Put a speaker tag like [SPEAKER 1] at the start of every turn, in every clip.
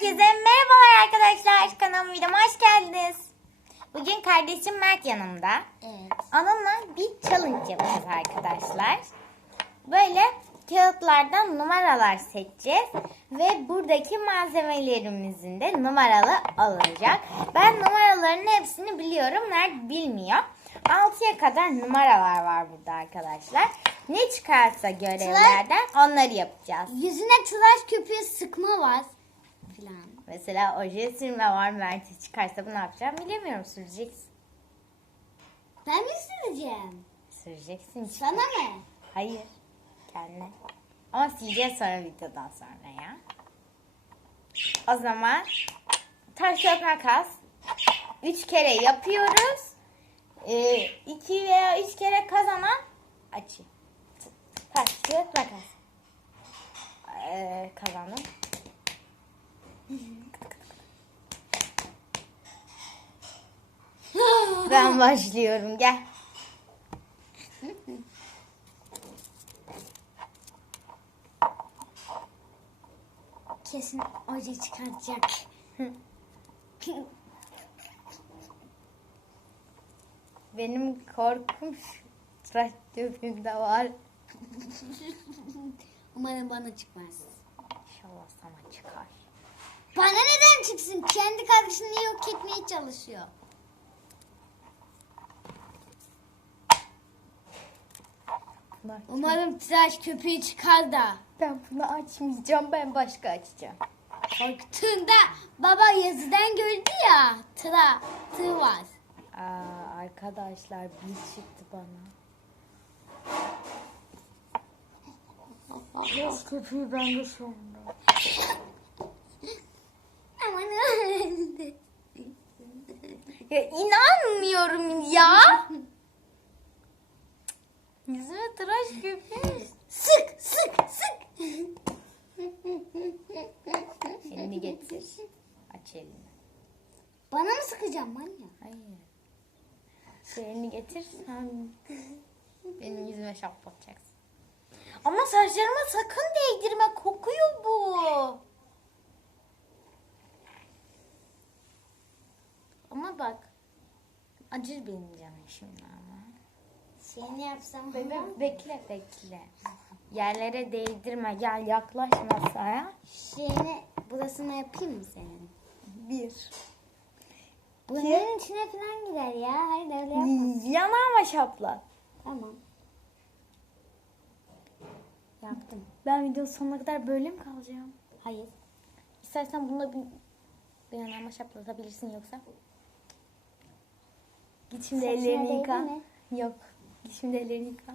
[SPEAKER 1] Herkese merhabalar arkadaşlar. Kanalıma videoma hoş geldiniz. Bugün kardeşim Mert yanımda.
[SPEAKER 2] Evet.
[SPEAKER 1] Onunla bir challenge yapacağız arkadaşlar. Böyle kağıtlardan numaralar seçeceğiz. Ve buradaki malzemelerimizin de numaralı olacak. Ben numaraların hepsini biliyorum. Mert bilmiyor. 6'ya kadar numaralar var burada arkadaşlar. Ne çıkarsa görevlerden onları yapacağız.
[SPEAKER 2] Yüzüne tıraş köpüğü sıkma var. Filan.
[SPEAKER 1] Mesela oje sürme var. Mert'e çıkarsa bu ne yapacağım bilemiyorum. Süreceksin.
[SPEAKER 2] Ben mi süreceğim?
[SPEAKER 1] Süreceksin.
[SPEAKER 2] Sana ne?
[SPEAKER 1] Hayır. Kendine. Ama sileceğiz sonra videodan sonra ya. O zaman taş kağıt makas. Üç kere yapıyoruz. Ee, iki veya üç kere kazanan açayım. Taş kağıt makas. Ee, kazandım. Ben başlıyorum gel.
[SPEAKER 2] Kesin oje çıkartacak.
[SPEAKER 1] Benim korkum tıraş köpüğümde var.
[SPEAKER 2] Umarım bana çıkmaz.
[SPEAKER 1] İnşallah sana çıkar.
[SPEAKER 2] Bana neden çıksın? Kendi kardeşini yok etmeye çalışıyor.
[SPEAKER 1] Bunlar-
[SPEAKER 2] Umarım tıraş köpüğü çıkar da.
[SPEAKER 1] Ben bunu açmayacağım. Ben başka açacağım.
[SPEAKER 2] Korktuğunda baba yazıdan gördü ya. Tıra, tığ var.
[SPEAKER 1] Aa, arkadaşlar bir çıktı bana. Köpüğü bende anda.
[SPEAKER 2] Aman
[SPEAKER 1] Ya inanmıyorum ya. Tıraş köpüğü.
[SPEAKER 2] Sık, sık, sık.
[SPEAKER 1] Elini getir. Aç elini.
[SPEAKER 2] Bana mı sıkacağım manyak?
[SPEAKER 1] Hayır. Şu elini getir. Sen benim yüzüme şaplatacaksın. Ama saçlarıma sakın değdirme. Kokuyor bu. Ama bak. Acır benim canım şimdi ama.
[SPEAKER 2] Şeyini yapsam
[SPEAKER 1] Bebe
[SPEAKER 2] ama
[SPEAKER 1] bekle bekle. Yerlere değdirme. Gel yaklaş masaya.
[SPEAKER 2] şeyini burasına yapayım mı senin?
[SPEAKER 1] Bir.
[SPEAKER 2] Bunun içine falan gider ya. Hayır öyle yapma.
[SPEAKER 1] Yanağıma şapla.
[SPEAKER 2] Tamam.
[SPEAKER 1] Yaptım. Ben videonun sonuna kadar böyle mi kalacağım?
[SPEAKER 2] Hayır.
[SPEAKER 1] İstersen bununla bir, bir yanağıma şaplatabilirsin yoksa. Git şimdi
[SPEAKER 2] Saçına
[SPEAKER 1] ellerini
[SPEAKER 2] değdi
[SPEAKER 1] yıka.
[SPEAKER 2] mi?
[SPEAKER 1] Yok. Şimdi ellerini yıka.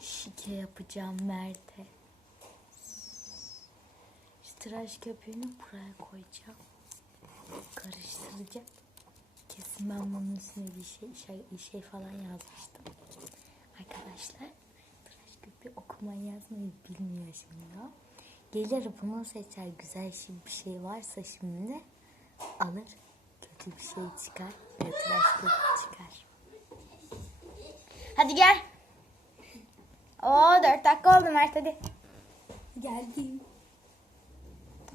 [SPEAKER 1] Şike yapacağım Mert'e. Şu tıraş köpüğünü buraya koyacağım. Karıştıracağım. Kesin ben bunun üstüne bir şey, şey, şey falan yazmıştım. Arkadaşlar tıraş köpüğü okumayı yazmayı bilmiyor şimdi. Gelir bunu seçer güzel şey, bir şey varsa şimdi alır bir şey çıkar ve çıkar. Hadi gel. Oo dört dakika oldu Mert hadi.
[SPEAKER 2] Geldim.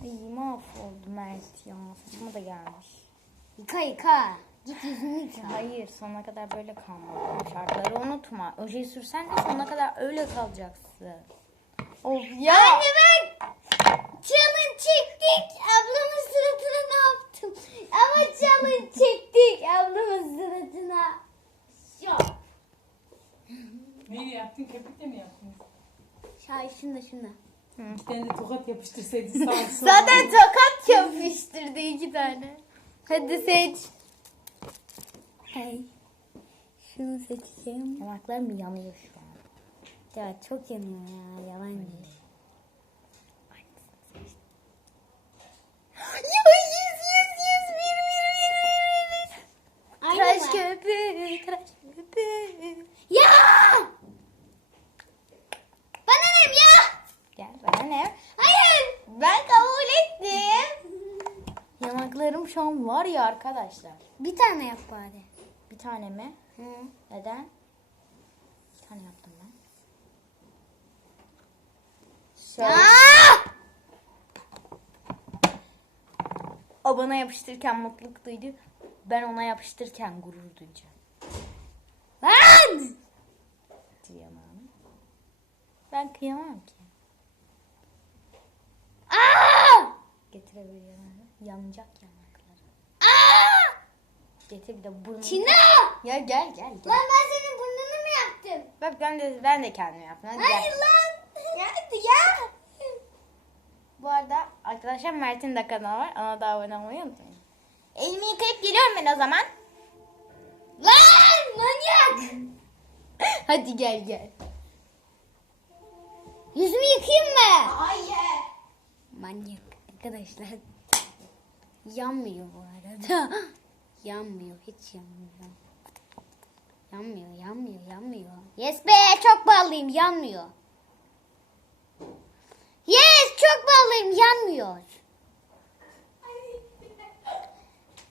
[SPEAKER 1] Ay mahvoldu Mert ya. Saçıma da gelmiş.
[SPEAKER 2] Yıka yıka. Git yüzünü yıka.
[SPEAKER 1] Hayır sonuna kadar böyle kalmalı. Şartları unutma. Ojeyi sürsen de sonuna kadar öyle kalacaksın. Of ya.
[SPEAKER 2] Anne ben challenge çektik. Ablamın yaptım? Ama challenge çektik ablamın suratına. Yok.
[SPEAKER 3] Neyi yaptın? Köpükle mi yaptın?
[SPEAKER 2] Şahin şunda şunda.
[SPEAKER 3] Bir tane de tokat yapıştırsaydın sağ olsun.
[SPEAKER 1] Zaten tokat yapıştırdı iki tane. Hadi seç.
[SPEAKER 2] Hey. Şunu seçeceğim.
[SPEAKER 1] Yanaklarım yanıyor şu an.
[SPEAKER 2] Ya çok yanıyor ya. Yalan değil.
[SPEAKER 1] Ya yüz yüz yüz bir bir bir bir bir.
[SPEAKER 2] Aynı
[SPEAKER 1] Tıraş
[SPEAKER 2] mı?
[SPEAKER 1] köpüğü, tıraş köpüğü.
[SPEAKER 2] Ya! Bana ne ya?
[SPEAKER 1] Gel bana ne?
[SPEAKER 2] Hayır.
[SPEAKER 1] Ben kabul ettim. Yanaklarım şu an var ya arkadaşlar.
[SPEAKER 2] Bir tane yap bari.
[SPEAKER 1] Bir tane mi?
[SPEAKER 2] Hı.
[SPEAKER 1] Neden? Bir tane yaptım ben. Şöyle.
[SPEAKER 2] Aa!
[SPEAKER 1] O bana yapıştırırken mutluluk duydu. Ben ona yapıştırırken gurur duyacağım.
[SPEAKER 2] Lan!
[SPEAKER 1] Diyemem. Ben kıyamam ki.
[SPEAKER 2] Aa!
[SPEAKER 1] Getirebilirim. Yanacak yanakları. Getir bir de burnunu.
[SPEAKER 2] Tina!
[SPEAKER 1] Ya gel gel gel.
[SPEAKER 2] Lan ben senin burnunu mu yaptım?
[SPEAKER 1] Bak ben de ben de kendim yaptım. Hadi
[SPEAKER 2] Hayır
[SPEAKER 1] gel.
[SPEAKER 2] lan. Ya, ya.
[SPEAKER 1] Bu arada arkadaşlar Mert'in de kanalı var. Ona da abone olmayı unutmayın. Elimi yıkayıp geliyorum ben o zaman.
[SPEAKER 2] Lan manyak.
[SPEAKER 1] Hadi gel gel.
[SPEAKER 2] Yüzümü yıkayayım mı?
[SPEAKER 1] Hayır.
[SPEAKER 2] Manyak arkadaşlar. Yanmıyor bu arada. yanmıyor hiç yanmıyor. Yanmıyor yanmıyor yanmıyor. Yes be çok ballıyım yanmıyor. Yes çok ballıyım yanmıyor.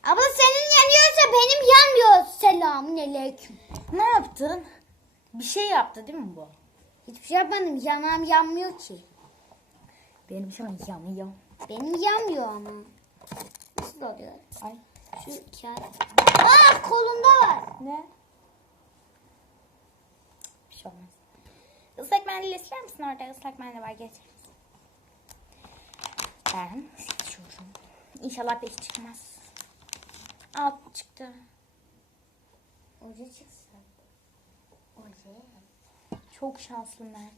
[SPEAKER 2] Abla senin yanıyorsa benim yanmıyor. Selamun aleyküm.
[SPEAKER 1] Ne yaptın? Bir şey yaptı değil mi bu?
[SPEAKER 2] Hiçbir şey yapmadım yanağım yanmıyor ki.
[SPEAKER 1] Benim şu an yanıyor.
[SPEAKER 2] Benim yanmıyor ama. Nasıl oluyor?
[SPEAKER 1] Ay.
[SPEAKER 2] Şu kağıt. Aa kolumda var.
[SPEAKER 1] Ne? Bir şey olmaz. Islak mendil ister misin orada? Islak mendil var getir. Ben seçiyorum. İnşallah beş çıkmaz. Alt çıktı.
[SPEAKER 2] Oje çıksın. Oje.
[SPEAKER 1] Çok şanslı Mert.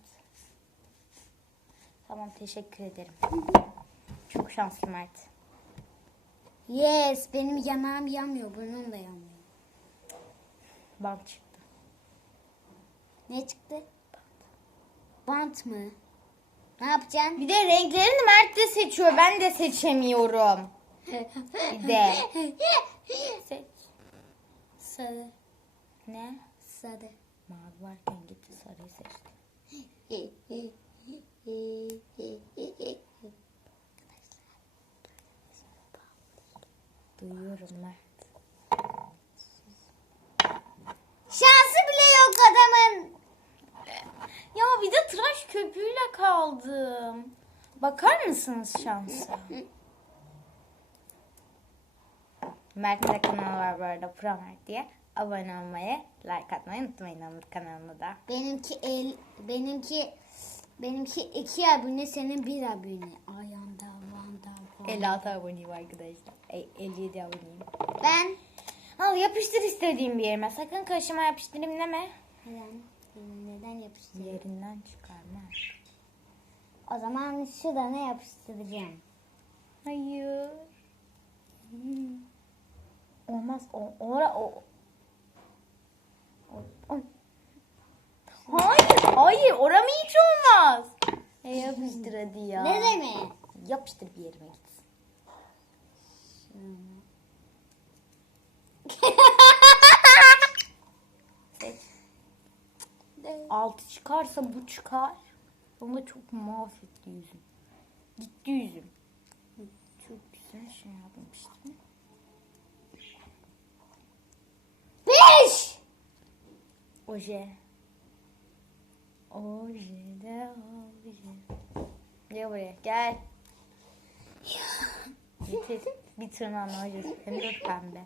[SPEAKER 1] Tamam teşekkür ederim. Çok şanslı Mert.
[SPEAKER 2] Yes benim yanağım yanmıyor. Burnum da yanmıyor.
[SPEAKER 1] Bant çıktı.
[SPEAKER 2] Ne çıktı? Bant mı? Ne yapacaksın?
[SPEAKER 1] Bir de renklerini Mert de seçiyor. Ben de seçemiyorum. Bir de. Seç.
[SPEAKER 2] Sarı.
[SPEAKER 1] Ne?
[SPEAKER 2] Sarı.
[SPEAKER 1] Mavi varken gitti sarıyı seçti. Duyuyorum Mert.
[SPEAKER 2] Şansı bile yok adamın.
[SPEAKER 1] Ya bir de tıraş köpüğüyle kaldım. Bakar mısınız şansa? Mert'in de kanalı var bu arada Pro Mert diye. Abone olmayı, like atmayı unutmayın onun kanalını da.
[SPEAKER 2] Benimki el, benimki benimki iki abone senin bir abone. Vanda.
[SPEAKER 1] 56 aboneyim arkadaşlar. E, 57 aboneyim.
[SPEAKER 2] Ben
[SPEAKER 1] Al yapıştır istediğim bir yerime. Sakın kaşıma yapıştırayım deme.
[SPEAKER 2] neden, neden yapıştırayım?
[SPEAKER 1] Yerinden çıkarma.
[SPEAKER 2] O zaman şurada ne yapıştıracağım?
[SPEAKER 1] Hayır. Hmm. Olmaz. O, ora, o. Hayır, hayır. Oram hiç olmaz. E, yapıştır hadi ya.
[SPEAKER 2] Ne demek?
[SPEAKER 1] Yapıştır bir yerime gitsin. Seç. Altı çıkarsa bu çıkar. Onda çok mahvetti yüzüm. Gitti yüzüm. Çok güzel şey yapmıştım.
[SPEAKER 2] Beş.
[SPEAKER 1] Oje. Oje de oje. Gel buraya gel. Bitir. Bir tırnağın ojesi. Hem de pembe.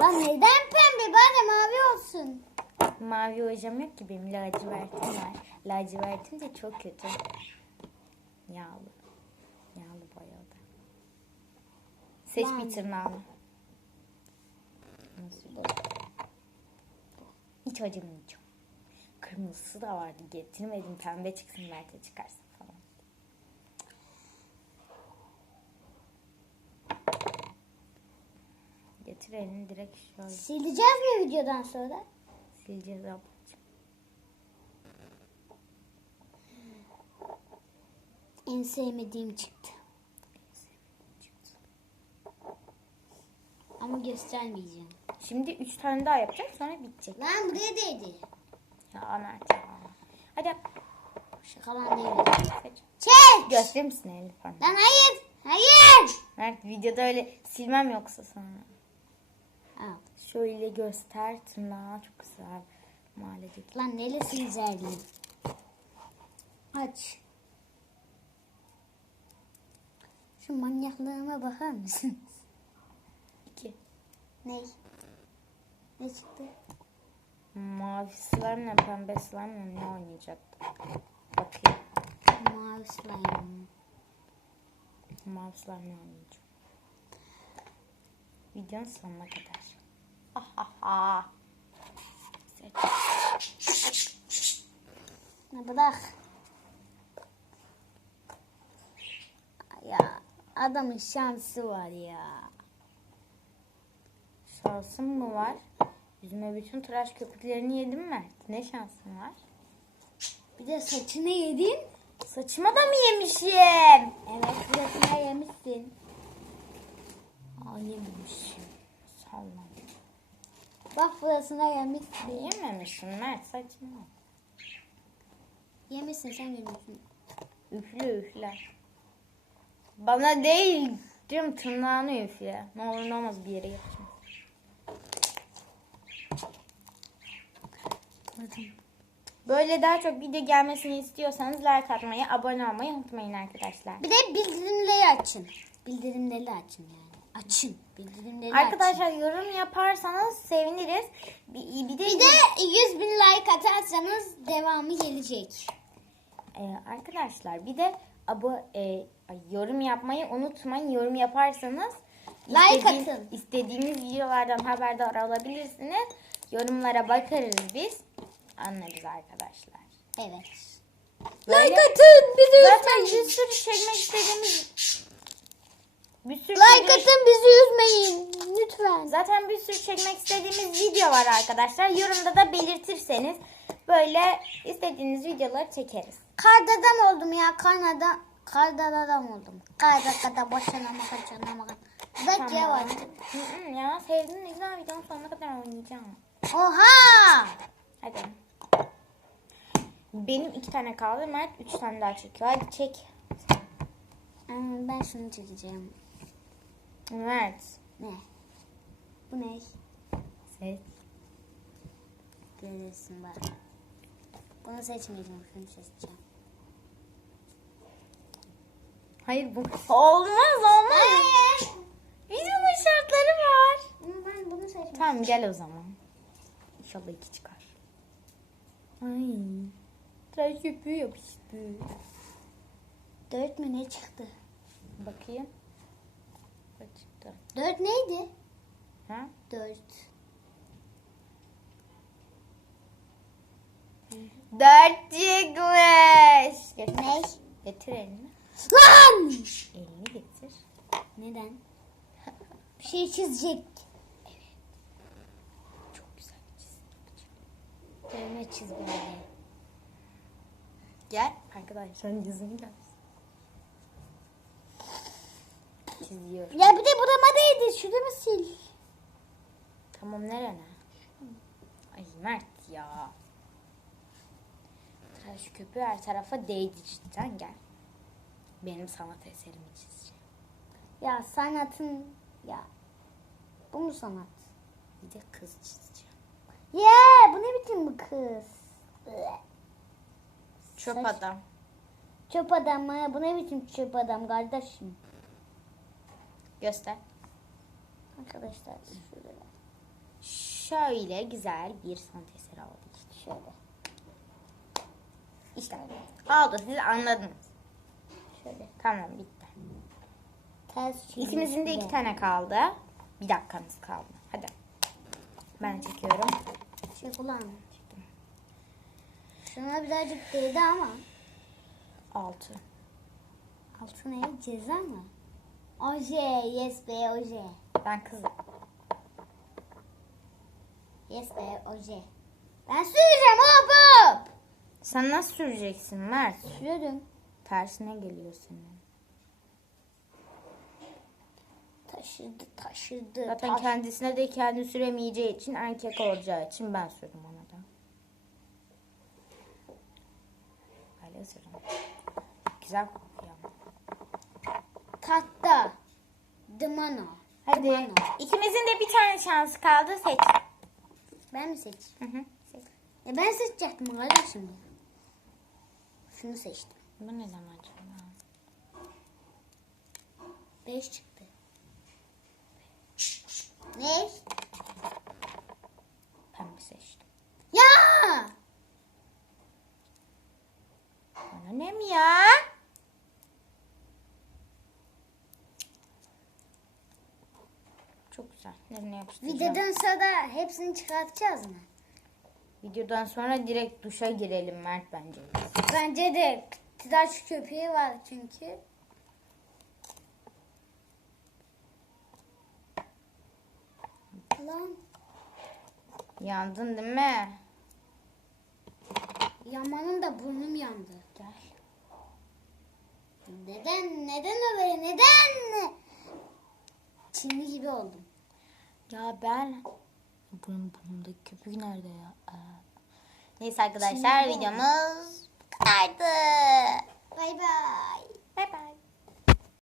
[SPEAKER 2] Lan neden pembe? Bari mavi olsun.
[SPEAKER 1] Mavi ojem yok ki benim lacivertim var. Lacivertim de çok kötü. Yağlı. Yağlı boyalı. Seç
[SPEAKER 2] Yani.
[SPEAKER 1] bir tırnağını. Nasıl? Hiç acımayacağım. Kırmızısı da vardı. Getirmedim. Pembe çıksın Mert'e çıkarsın elini direkt şöyle
[SPEAKER 2] Sileceğiz mi videodan sonra?
[SPEAKER 1] sileceğiz ablacığım.
[SPEAKER 2] En sevmediğim çıktı. Ama göstermeyeceğim.
[SPEAKER 1] Şimdi üç tane daha yapacağım sonra bitecek.
[SPEAKER 2] Lan buraya değdi.
[SPEAKER 1] Ya Mert ya. Hadi yap.
[SPEAKER 2] Şakalan değil. Çek.
[SPEAKER 1] Gösterir misin elini falan?
[SPEAKER 2] Lan hayır. Hayır.
[SPEAKER 1] Mert videoda öyle silmem yoksa sana.
[SPEAKER 2] Al.
[SPEAKER 1] Şöyle göster tırnağı çok güzel. Mahalledeki.
[SPEAKER 2] Lan neyle sileceğim? Aç. Şu manyaklığıma bakar mısın?
[SPEAKER 1] İki.
[SPEAKER 2] ne? Ne çıktı?
[SPEAKER 1] Mavi slime pembe slime ne oynayacaktık? Bakayım.
[SPEAKER 2] Mavi slime.
[SPEAKER 1] Mavi slime ne oynayacağım? Videonun sonuna kadar.
[SPEAKER 2] Ne bırak. Ya adamın şansı var ya.
[SPEAKER 1] Şansın mı var? Yüzüme bütün tıraş köpüklerini yedim mi? Ne şansın var?
[SPEAKER 2] Bir de saçını yedin.
[SPEAKER 1] Saçıma da mı yemişim?
[SPEAKER 2] Evet burasına yemişsin.
[SPEAKER 1] Aa yememişim. Salla.
[SPEAKER 2] Bak burasına yemişsin.
[SPEAKER 1] Yememişim Mert saçma.
[SPEAKER 2] Yemişsin sen yemişsin.
[SPEAKER 1] Üfle üfle. Bana değil. Diyorum tırnağını üfle. Ne olur ne olmaz bir yere yapacağım. Böyle daha çok video gelmesini istiyorsanız like atmayı, abone olmayı unutmayın arkadaşlar.
[SPEAKER 2] Bir de bildirimleri açın. Bildirimleri açın yani. Açın. Bildirimleri açın.
[SPEAKER 1] Arkadaşlar yorum yaparsanız seviniriz. Bir, bir de,
[SPEAKER 2] Bir de 100 bin like atarsanız devamı gelecek.
[SPEAKER 1] Ee, arkadaşlar bir de abo e, yorum yapmayı unutmayın. Yorum yaparsanız
[SPEAKER 2] Like atın.
[SPEAKER 1] istediğiniz videolardan haberdar olabilirsiniz. Yorumlara bakarız biz. Anlarız arkadaşlar.
[SPEAKER 2] Evet.
[SPEAKER 1] Böyle-
[SPEAKER 2] atın. Bizi
[SPEAKER 1] Zaten bir sürü çekmek istediğimiz bir sürü
[SPEAKER 2] Like
[SPEAKER 1] çekmek-
[SPEAKER 2] atın bizi üzmeyin. Lütfen.
[SPEAKER 1] Zaten bir sürü çekmek istediğimiz video var arkadaşlar. Yorumda da belirtirseniz böyle istediğiniz videoları çekeriz.
[SPEAKER 2] Karda adam oldum ya. Karnada karda adam oldum. Karda kada boşanama kaçanama Bak ya var.
[SPEAKER 1] Hı hı, ya sevdiğin güzel videonun sonuna kadar oynayacağım.
[SPEAKER 2] Oha!
[SPEAKER 1] Hadi. Benim iki tane kaldı. Mert üç tane daha çekiyor. Hadi çek.
[SPEAKER 2] Hmm, Ben şunu çekeceğim.
[SPEAKER 1] Mert.
[SPEAKER 2] Ne? Bu ne?
[SPEAKER 1] Seç.
[SPEAKER 2] Görüyorsun bak. Bunu seçmeyeceğim. Şunu seçeceğim.
[SPEAKER 1] Hayır bu. Olmaz olmaz. Videonun şartları var.
[SPEAKER 2] Ben bunu seçmeyeceğim.
[SPEAKER 1] Tamam gel o zaman. İnşallah iki çıkar. Ay. Tıraş köpüğü yapıştı.
[SPEAKER 2] Dört mü ne çıktı?
[SPEAKER 1] Bakayım. Çıktı?
[SPEAKER 2] Dört neydi?
[SPEAKER 1] Ha?
[SPEAKER 2] Dört.
[SPEAKER 1] Dört çıkmış. Getir.
[SPEAKER 2] Ne?
[SPEAKER 1] Getir elini.
[SPEAKER 2] Lan!
[SPEAKER 1] Elini getir.
[SPEAKER 2] Neden? Bir şey çizecek.
[SPEAKER 1] Çok güzel yapacağım.
[SPEAKER 2] Dövme çiz böyle.
[SPEAKER 1] Gel. Arkadaşlar yüzünü göster. Çiziyorum.
[SPEAKER 2] Ya bir de burama değdi. Şuramı sil.
[SPEAKER 1] Tamam nerene? Ay Mert ya. Tıraş köpüğü her tarafa değdi cidden gel. Benim sanat eserimi çizeceğim.
[SPEAKER 2] Ya sanatın... Ya. Bu mu sanat?
[SPEAKER 1] Bir de kız çizeceğim.
[SPEAKER 2] Ya bu ne biçim bu kız?
[SPEAKER 1] Çöp
[SPEAKER 2] Saç-
[SPEAKER 1] adam.
[SPEAKER 2] Çöp adam mı? Bu ne biçim çöp adam kardeşim?
[SPEAKER 1] Göster.
[SPEAKER 2] Arkadaşlar şöyle.
[SPEAKER 1] Şöyle güzel bir sanat eseri oldu işte.
[SPEAKER 2] Şöyle.
[SPEAKER 1] İşte oldu siz anladınız.
[SPEAKER 2] Şöyle.
[SPEAKER 1] Tamam bitti.
[SPEAKER 2] Ters
[SPEAKER 1] İkimizin de iki tane kaldı. Bir dakikamız kaldı. Hadi. Ben çekiyorum.
[SPEAKER 2] Şey kulağım. Şuna birazcık değdi ama.
[SPEAKER 1] Altı.
[SPEAKER 2] Altı ne? Ceza mı? Oje. Yes be oje.
[SPEAKER 1] Ben kızım.
[SPEAKER 2] Yes be oje. Ben süreceğim hop hop.
[SPEAKER 1] Sen nasıl süreceksin Mert?
[SPEAKER 2] Sürüyorum.
[SPEAKER 1] Tersine geliyor senin.
[SPEAKER 2] Taşırdı taşırdı.
[SPEAKER 1] Zaten
[SPEAKER 2] taş-
[SPEAKER 1] kendisine de kendi süremeyeceği için erkek olacağı için ben sürdüm ona da. Öyle sürdüm. Güzel kokuyor ama.
[SPEAKER 2] Tahta. Dımano.
[SPEAKER 1] Hadi.
[SPEAKER 2] Dımano.
[SPEAKER 1] İkimizin de bir tane şansı kaldı. Seç.
[SPEAKER 2] Ben mi seçeyim?
[SPEAKER 1] Hı hı. Seç.
[SPEAKER 2] Ya ben seçecektim kardeşim. ya. Şunu seçtim.
[SPEAKER 1] Bu neden acaba?
[SPEAKER 2] Beş çıktı. Ne?
[SPEAKER 1] Pembe seçtim.
[SPEAKER 2] Ya!
[SPEAKER 1] Bana ne mi ya? Çok güzel. Nereye yapıştıracağım?
[SPEAKER 2] Videodan sonra hepsini çıkartacağız mı?
[SPEAKER 1] Videodan sonra direkt duşa girelim Mert bence.
[SPEAKER 2] Bence de tıraş köpeği var çünkü. Lan
[SPEAKER 1] Yandın değil mi?
[SPEAKER 2] yamanın da burnum yandı.
[SPEAKER 1] Gel.
[SPEAKER 2] Neden? Neden öyle? Neden? Çinli gibi oldum.
[SPEAKER 1] Ya ben... Bunun burnumdaki köpük nerede ya? Ee... Neyse arkadaşlar
[SPEAKER 2] Çinli
[SPEAKER 1] videomuz bu. Bay bay. Bay bay.